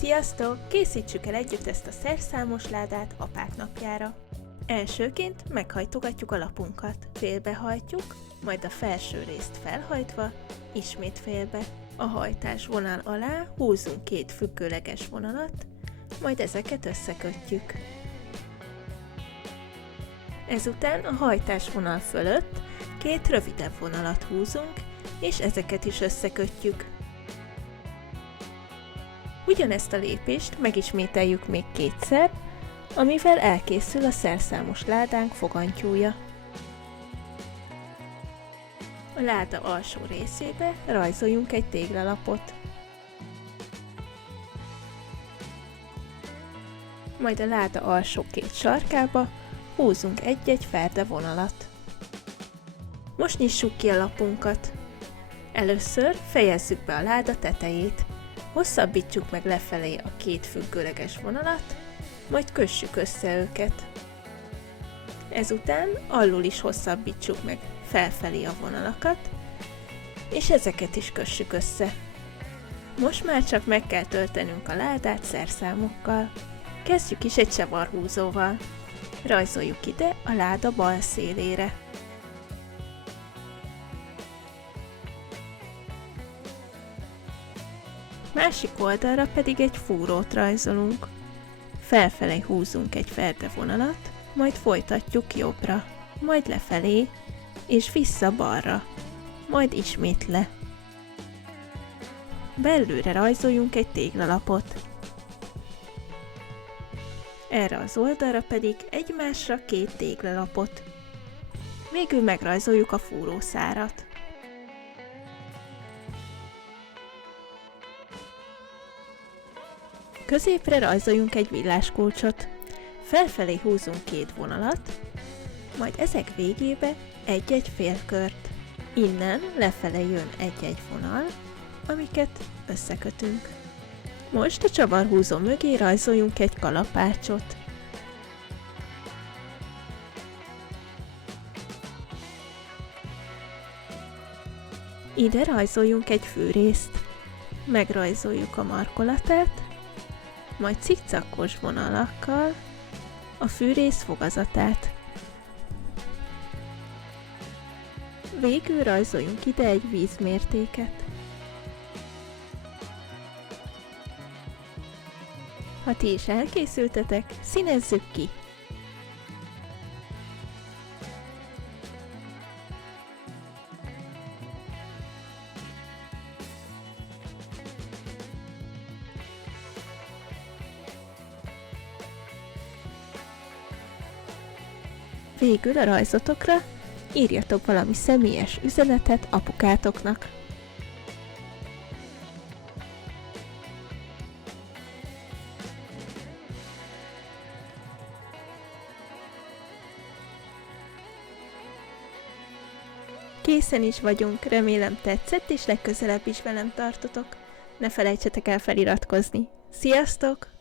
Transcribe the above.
Sziasztok! Készítsük el együtt ezt a szerszámos ládát apák napjára. Elsőként meghajtogatjuk a lapunkat. Félbehajtjuk, majd a felső részt felhajtva, ismét félbe. A hajtás vonal alá húzzunk két függőleges vonalat, majd ezeket összekötjük. Ezután a hajtás vonal fölött két rövidebb vonalat húzunk, és ezeket is összekötjük. Ugyanezt a lépést megismételjük még kétszer, amivel elkészül a szerszámos ládánk fogantyúja. A láda alsó részébe rajzoljunk egy téglalapot. Majd a láda alsó két sarkába húzunk egy-egy ferde vonalat. Most nyissuk ki a lapunkat. Először fejezzük be a láda tetejét. Hosszabbítsuk meg lefelé a két függőleges vonalat, majd kössük össze őket. Ezután alul is hosszabbítsuk meg felfelé a vonalakat, és ezeket is kössük össze. Most már csak meg kell töltenünk a ládát szerszámokkal. Kezdjük is egy csavarhúzóval. Rajzoljuk ide a láda bal szélére. Másik oldalra pedig egy fúrót rajzolunk. Felfelé húzunk egy ferde vonalat, majd folytatjuk jobbra, majd lefelé, és vissza balra, majd ismét le. Belülre rajzoljunk egy téglalapot. Erre az oldalra pedig egymásra két téglalapot. Végül megrajzoljuk a fúrószárat. Középre rajzoljunk egy villáskulcsot. Felfelé húzunk két vonalat, majd ezek végébe egy-egy félkört. Innen lefele jön egy-egy vonal, amiket összekötünk. Most a csavarhúzó mögé rajzoljunk egy kalapácsot. Ide rajzoljunk egy fűrészt. Megrajzoljuk a markolatát, majd cikcakkos vonalakkal a fűrész fogazatát. Végül rajzoljunk ide egy vízmértéket. Ha ti is elkészültetek, színezzük ki! Végül a rajzotokra írjatok valami személyes üzenetet apukátoknak. Készen is vagyunk, remélem tetszett, és legközelebb is velem tartotok. Ne felejtsetek el feliratkozni. Sziasztok!